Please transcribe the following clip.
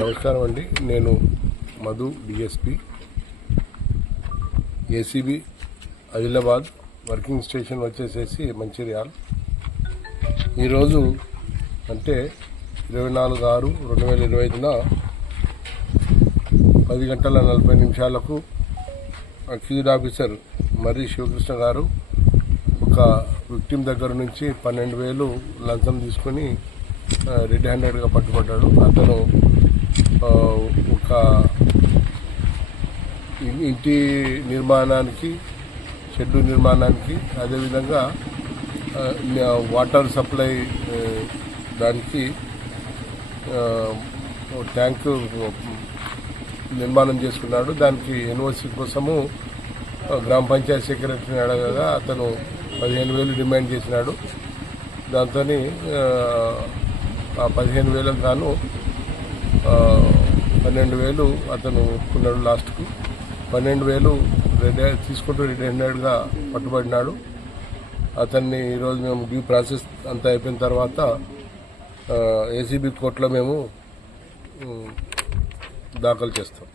నమస్కారం అండి. నేను Madhu, DSP, ACB Adilabad. Working station వచ్చేసేసి మంచిర్యాల్. ఈరోజు అంటే 24/6/2025 10:40 అక్యూజ్డ్ ఆఫీసర్ మర్రి శివకృష్ణ గారు ఒక విక్టిమ్ దగ్గర నుంచి 12,000 లంచం తీసుకుని రెడ్ హ్యాండెడ్గా పట్టుబడ్డాడు. అతను ఒక ఇంటి నిర్మాణానికి, షెడ్డు నిర్మాణానికి, అదేవిధంగా వాటర్ సప్లై దానికి ట్యాంకు నిర్మాణం చేసుకున్నాడు. దానికి ఎన్ఓసి కోసము గ్రామ పంచాయతీ సెక్రటరీని అడగగా అతను 15,000 డిమాండ్ చేసినాడు. దాంతో ఆ 15,000 గాను 12,000 అతను ఒప్పుకున్నాడు. లాస్ట్కు 12,000 తీసుకుంటూ రెడ్ హ్యాండెడ్గా పట్టుబడినాడు. అతన్ని ఈరోజు మేము డ్యూ ప్రాసెస్ అంతా అయిపోయిన తర్వాత ఏసీబీ కోర్టులో మేము దాఖలు చేస్తాం.